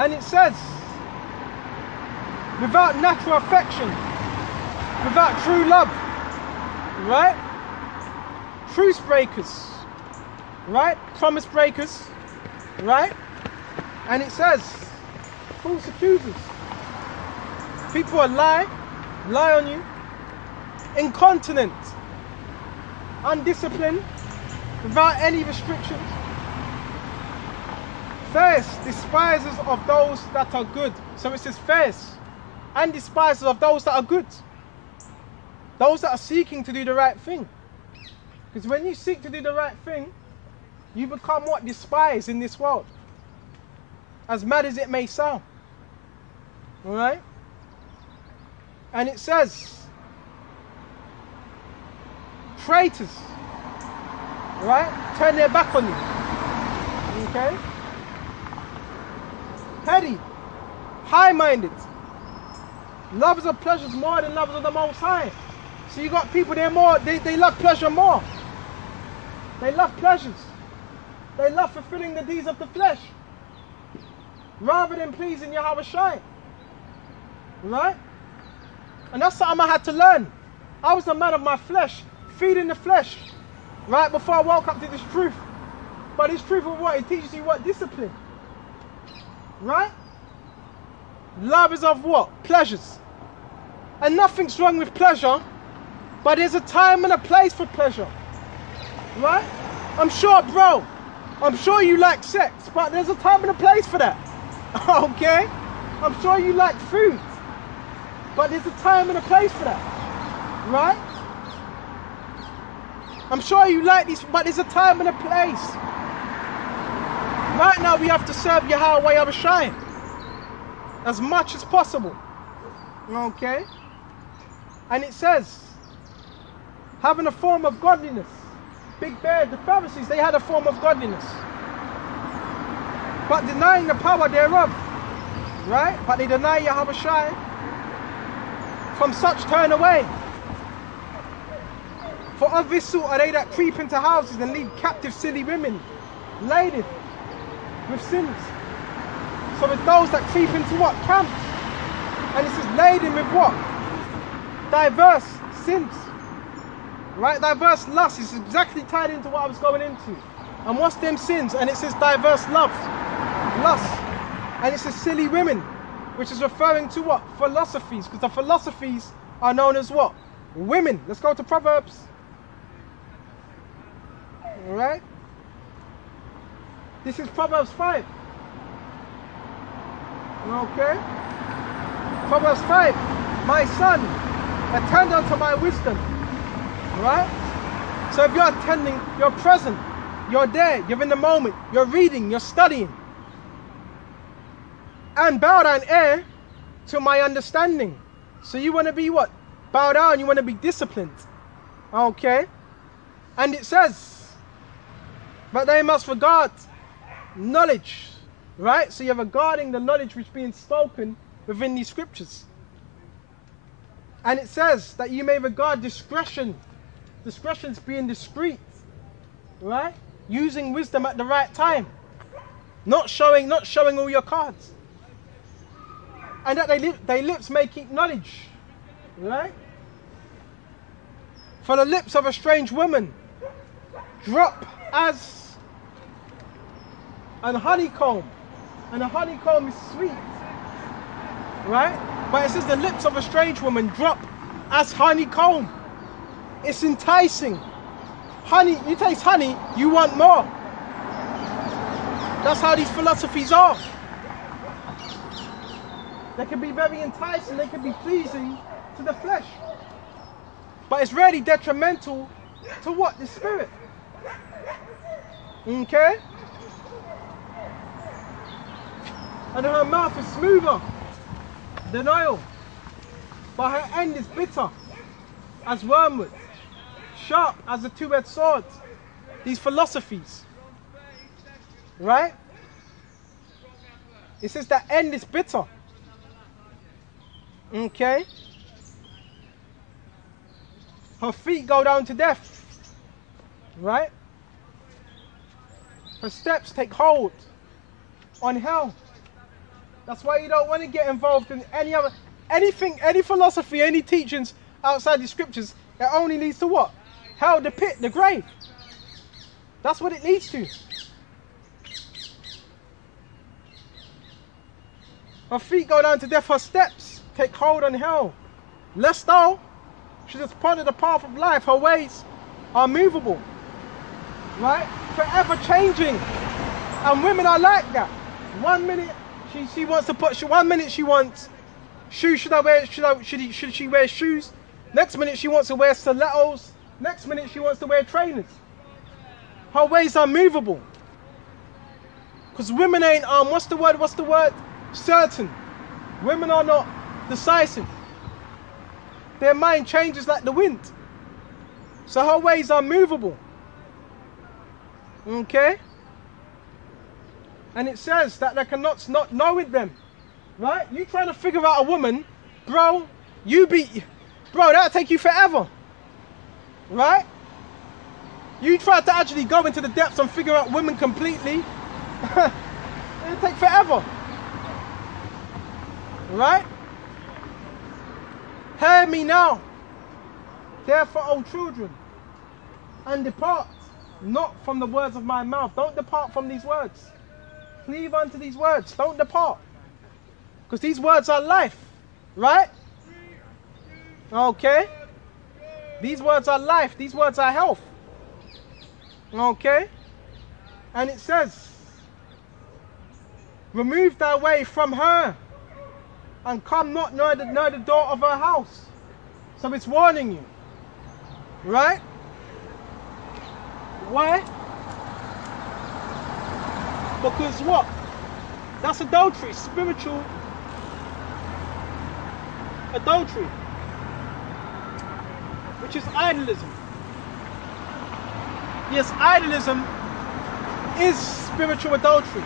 And it says, without natural affection, without true love, right? Truce breakers, right? Promise breakers, right? And it says, false accusers. People will lie on you, incontinent, undisciplined, without any restrictions. Fierce, despisers of those that are good. So it says fierce and despisers of those that are good. Those that are seeking to do the right thing. Because when you seek to do the right thing, you become what? Despised in this world. As mad as it may sound. Alright? And it says, traitors. Right? Turn their back on you. Okay? Heady. High-minded. Lovers of pleasures more than lovers of the Most High. So you got people, they love pleasure more. They love pleasures. They love fulfilling the deeds of the flesh. Rather than pleasing Yahweh Shai. Right? And that's something I had to learn. I was a man of my flesh, feeding the flesh. Right? Before I woke up to this truth. But this truth of what? It teaches you what? Discipline. Right? Love is of what? Pleasures. And nothing's wrong with pleasure. But there's a time and a place for pleasure. Right? I'm sure, bro. I'm sure you like sex. But there's a time and a place for that. Okay? I'm sure you like food. But there's a time and a place for that. Right? I'm sure you like this, but there's a time and a place. Right now we have to serve Yahweh Abishai as much as possible. Okay? And it says, having a form of godliness. Big Bear, the Pharisees, they had a form of godliness. But denying the power thereof. Right? But they deny Yahweh Shai. From such turn away. For of this sort are they that creep into houses and lead captive silly women, laden with sins. So with those that creep into what? Camps. And it says laden with what? Diverse sins. Right? Diverse lusts is exactly tied into what I was going into. And what's them sins? And it says diverse loves. Lust. And it says silly women, which is referring to what? Philosophies. Because the philosophies are known as what? Women. Let's go to Proverbs. Alright? This is Proverbs 5. Okay? Proverbs 5. My son, attend unto my wisdom. Right? So if you're attending, you're present, you're there, you're in the moment, you're reading, you're studying. And bow down ear to my understanding. So you want to be what? Bow down, you want to be disciplined. Okay? And it says, but they must regard knowledge. Right? So you're regarding the knowledge which is being spoken within these scriptures. And it says that you may regard discretion. Discretion's being discreet, right? Using wisdom at the right time, not showing all your cards, and that their lips may keep knowledge, right? For the lips of a strange woman drop as an honeycomb, and a honeycomb is sweet, right? But it says the lips of a strange woman drop as honeycomb. It's enticing. Honey, you taste honey, you want more. That's how these philosophies are. They can be very enticing, they can be pleasing to the flesh. But it's really detrimental to what? The spirit. Okay? And her mouth is smoother than oil, but her end is bitter as wormwood. Sharp as a two-edged sword. These philosophies. Right? It says that end is bitter. Okay? Her feet go down to death. Right? Her steps take hold on hell. That's why you don't want to get involved in anything, any philosophy, any teachings outside the scriptures. It only leads to what? Hell, the pit, the grave. That's what it leads to. Her feet go down to death, her steps take hold on hell. Lest thou shouldst ponder the path of life, her ways are movable. Right? Forever changing. And women are like that. 1 minute she wants to put, 1 minute she wants shoes, should she wear shoes? Next minute she wants to wear stilettos. Next minute she wants to wear trainers. Her ways are movable. Because women ain't, what's the word? Certain. Women are not decisive. Their mind changes like the wind. So her ways are movable. Okay? And it says that there cannot not know with them. Right? You trying to figure out a woman, bro, that'll take you forever. Right? You try to actually go into the depths and figure out women completely. It'll take forever. Right? Hear me now, therefore, O children, and depart not from the words of my mouth. Don't depart from these words. Cleave unto these words. Don't depart. Because these words are life. Right? Okay? These words are life. These words are health. Okay? And it says, remove thy way from her, and come not near the door of her house. So it's warning you. Right? Why? Because what? That's adultery, spiritual adultery, which is idolism. Yes, idolism is spiritual adultery,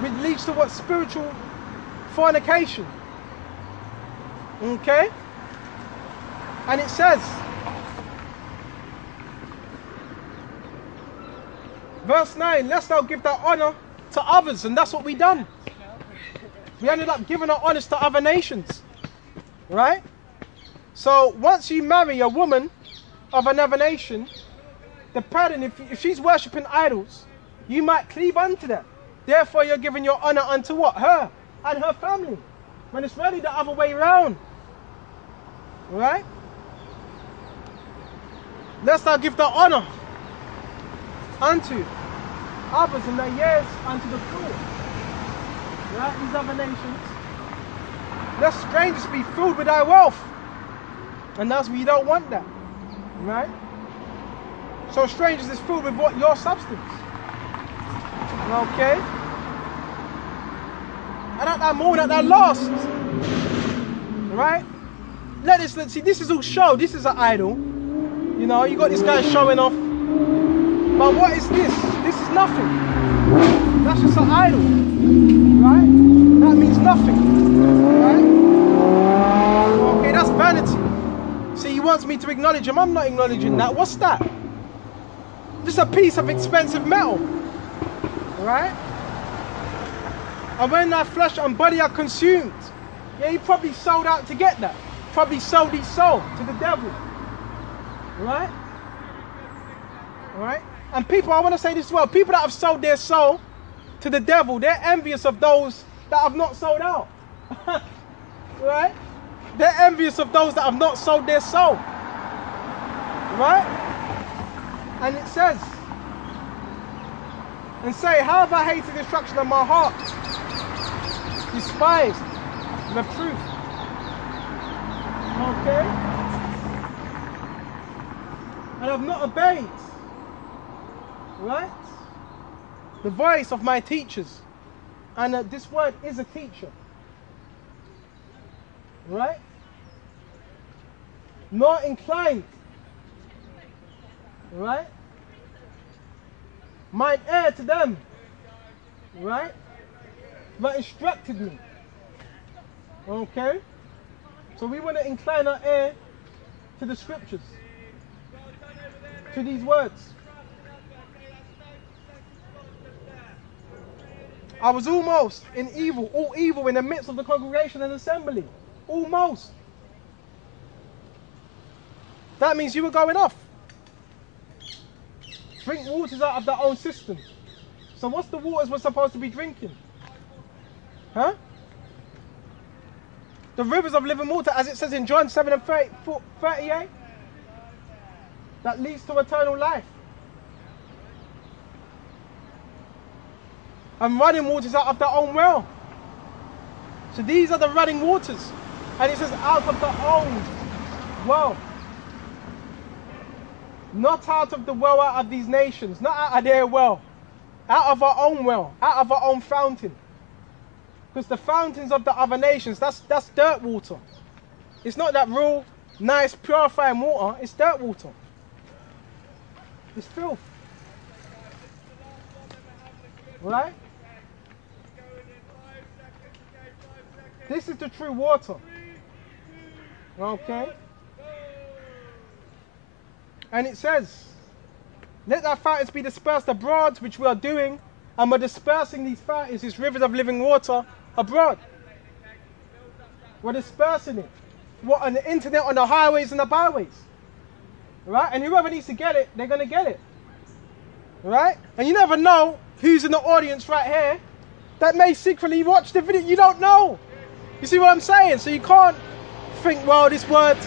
which leads to what? Spiritual fornication. Okay? And it says, verse 9, lest thou give thy honor to others. And that's what we done. We ended up giving our honors to other nations. Right? So once you marry a woman of another nation, the pattern, if she's worshipping idols, you might cleave unto that. Therefore you're giving your honor unto what? Her and her family. When it's really the other way around. Right? Lest thou give the honor unto others and their years unto the poor. Right? These other nations. Lest strangers be filled with thy wealth. And that's why you don't want that. Right? So strangers is filled with what? Your substance. Okay? And at that moment, at that last. Right? Let's see, this is all show. This is an idol. You know, you got this guy showing off. But what is this? This is nothing. That's just an idol. Right? That means nothing. Right? Okay, that's vanity. See, he wants me to acknowledge him. I'm not acknowledging that. What's that? Just a piece of expensive metal. Right? And when thy flesh and body are consumed, yeah, he probably sold out to get that. Probably sold his soul to the devil. Right? Right? And people, I want to say this as well, people that have sold their soul to the devil, they're envious of those that have not sold out. Right? They're envious of those that have not sold their soul. Right? And it says, and say, how have I hated the destruction of my heart, despised the truth. Okay? And I've not obeyed, right, the voice of my teachers. And this word is a teacher. Right? Nor inclined. Right? Mine ear to them. Right? But instructed me. Okay? So we want to incline our ear to the scriptures. To these words. I was almost in evil, all evil in the midst of the congregation and assembly. Almost. That means you were going off. Drink waters out of their own cistern. So what's the waters we're supposed to be drinking? Huh? The rivers of living water, as it says in John 7 and 38, that leads to eternal life. And running waters out of their own well. So these are the running waters. And it says out of their own well. Not out of the well out of these nations. Not out of their well. Out of our own well. Out of our own fountain. Because the fountains of the other nations, that's dirt water. It's not that real, nice, purifying water. It's dirt water. It's filth. Right? This is the true water. Okay? And it says, let thy fountains be dispersed abroad, which we are doing, and we're dispersing these fountains, these rivers of living water, abroad. We're dispersing it. What, on the internet, on the highways and the byways. Right? And whoever needs to get it, they're going to get it. Right? And you never know who's in the audience right here that may secretly watch the video. You don't know. You see what I'm saying? So you can't think, well, this word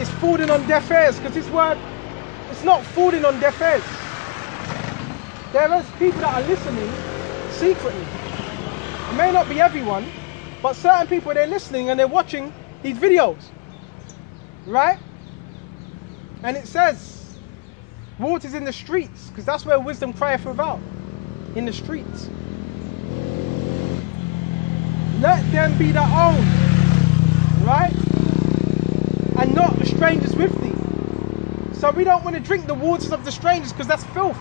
is falling on deaf ears, because this word, it's not falling on deaf ears. There is people that are listening secretly. It may not be everyone, but certain people, they're listening and they're watching these videos. Right? And it says, waters in the streets, because that's where wisdom crieth without. In the streets. Let them be their own. Right? And not the strangers with thee. So we don't want to drink the waters of the strangers, because that's filth.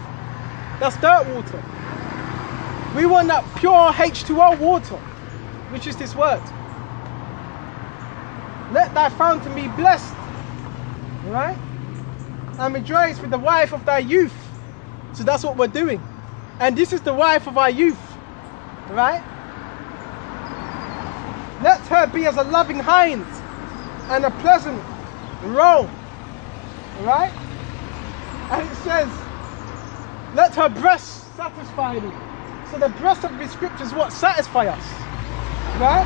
That's dirt water. We want that pure H2O water, which is this word. Let thy fountain be blessed. Right? And rejoice with the wife of thy youth. So that's what we're doing. And this is the wife of our youth. Right? Let her be as a loving hind and a pleasant roe. Right? And it says, let her breasts satisfy thee. So the breasts of the scriptures what satisfy us. Right?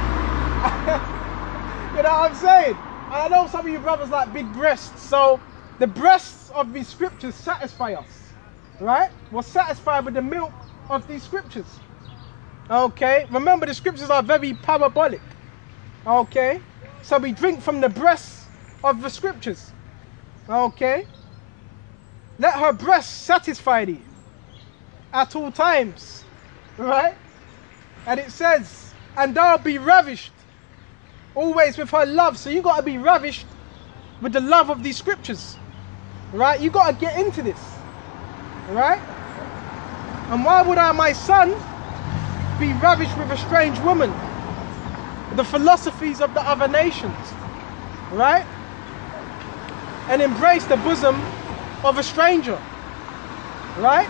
You know what I'm saying? I know some of you brothers like big breasts. So the breasts of these scriptures satisfy us. Right? We're satisfied with the milk of these scriptures. Okay? Remember, the scriptures are very parabolic. Okay? So we drink from the breasts of the scriptures. Okay? Let her breasts satisfy thee at all times. Right? And it says, and thou be ravished always with her love. So you got to be ravished with the love of these scriptures. Right? You got to get into this. Right? And why would I, my son, be ravished with a strange woman? The philosophies of the other nations. Right? And embrace the bosom of a stranger. Right?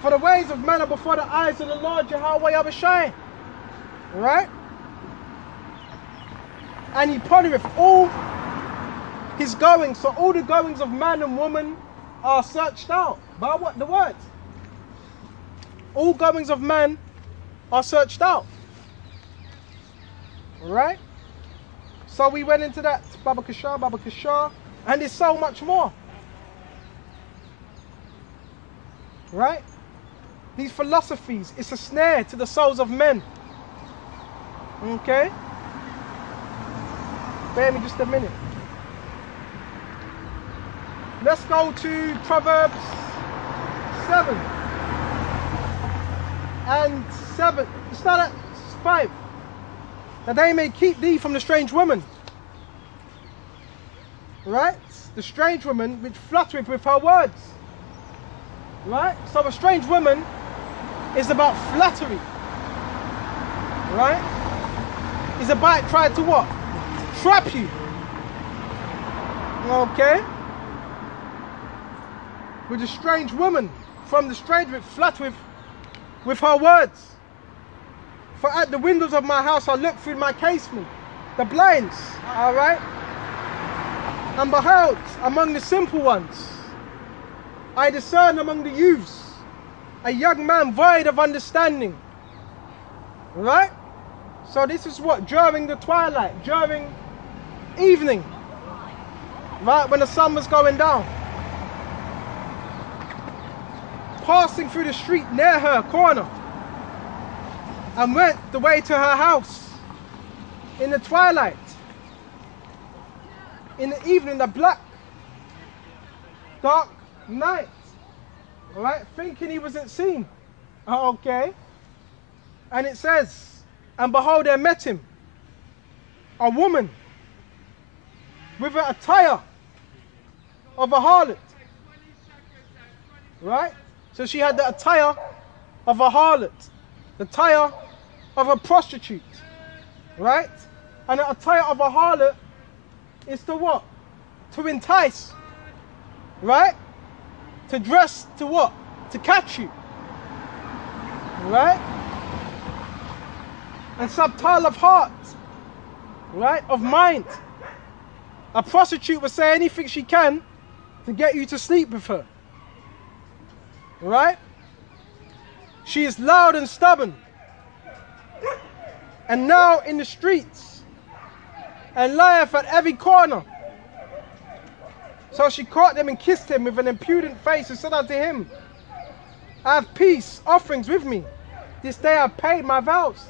For the ways of man are before the eyes of the Lord Yahweh Abishai. Right? And he pondereth all his goings. So all the goings of man and woman are searched out. By what? The word. All goings of man are searched out. Right? So we went into that. Baba Kashar. And there's so much more. Right? These philosophies, it's a snare to the souls of men. Okay? Bear me just a minute. Let's go to Proverbs 7. And 7. Start at 5. That they may keep thee from the strange woman. Right? The strange woman which fluttereth with her words. Right? So a strange woman is about flattery. Right? Is about trying to what? Trap you. Okay? With a strange woman. From the strange which fluttereth with her words. For at the windows of my house I looked through my casement, the blinds, all right? And beheld among the simple ones, I discerned among the youths a young man void of understanding. Right? So this is what? During the twilight, during evening. Right? When the sun was going down. Passing through the street near her corner. And went the way to her house. In the twilight. In the evening, the black, dark night. Alright? Thinking he wasn't seen. Okay. And it says, and behold, there met him a woman with an attire of a harlot. Right? So she had the attire of a harlot, the attire of a prostitute. Right? And the attire of a harlot is to what? To entice. Right? To dress to what? To catch you. Right? And subtle of heart. Right? Of mind. A prostitute will say anything she can to get you to sleep with her. Right? She is loud and stubborn. And now in the streets. And lieth at every corner. So she caught him and kissed him with an impudent face and said unto him, I have peace offerings with me. This day I have paid my vows.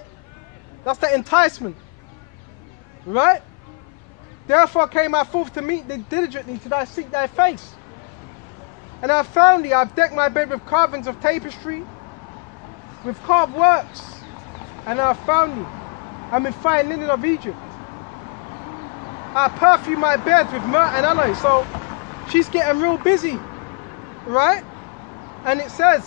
That's the enticement. Right? Therefore came I forth to meet thee diligently till I seek thy face. And I have found thee. I have decked my bed with carvings of tapestry, with carved works. And I have found thee. I'm in fine linen of Egypt. I perfume my bed with myrrh and aloe. So she's getting real busy. Right? And it says,